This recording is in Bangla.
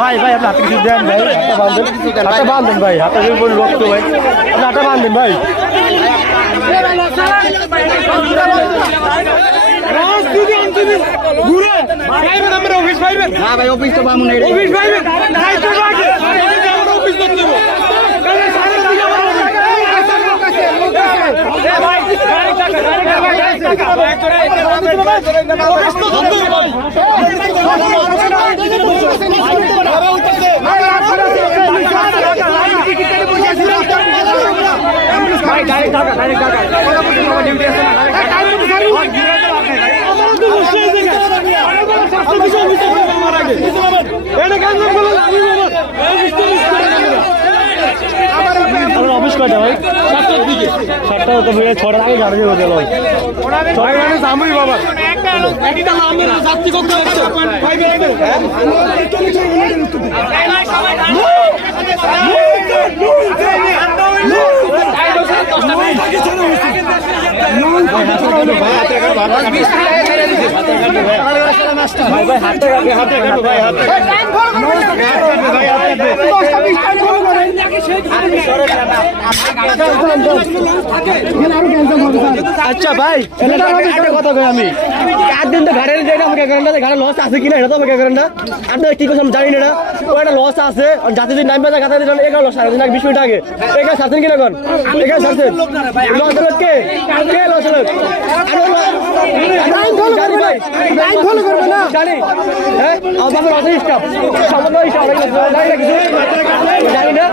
ভাই ভাই আপনি হাতে কিছু দেন ভাই, হাতে বাঁধেন ভাই, হাতে রক্ত ভাই, আপনি হাতে বাঁধেন ভাই। অফিস তো পাবো অফিস কয়টা ভাই? 7টার দিকে। 7টা তো ভাই 6টার আগে গাড়ি হয়ে গেল। 6 মানে জামুই বাবা। একটা আমরা যাত্রী করতে হচ্ছে। ভাই ভাই আচ্ছা ভাই কথা কই আমি 8 দিন তো ঘাড়ে যাই না, আমাকে করেন না, ঘাড়ে লস আছে কিনা এটা তো আমাকে করেন না। আপনারা কি করছেন জানি না, ওটা লস আছে যাতে যদি নাম বাজা গাতা দিলেন এগুলো লস আছে না। 20 মিনিট আগে এখানে ছাড়ছেন কিনা কোন এখানে ছাড়ছেন লস হলো কে কে লস হলো? আমি ফলো করবে না, লাইন ফলো করবে না জানি। হ্যাঁ আমার বাবার অথরিটি স্টাফ সমন্বয় স্টাফ জানি না কিছু জানি না।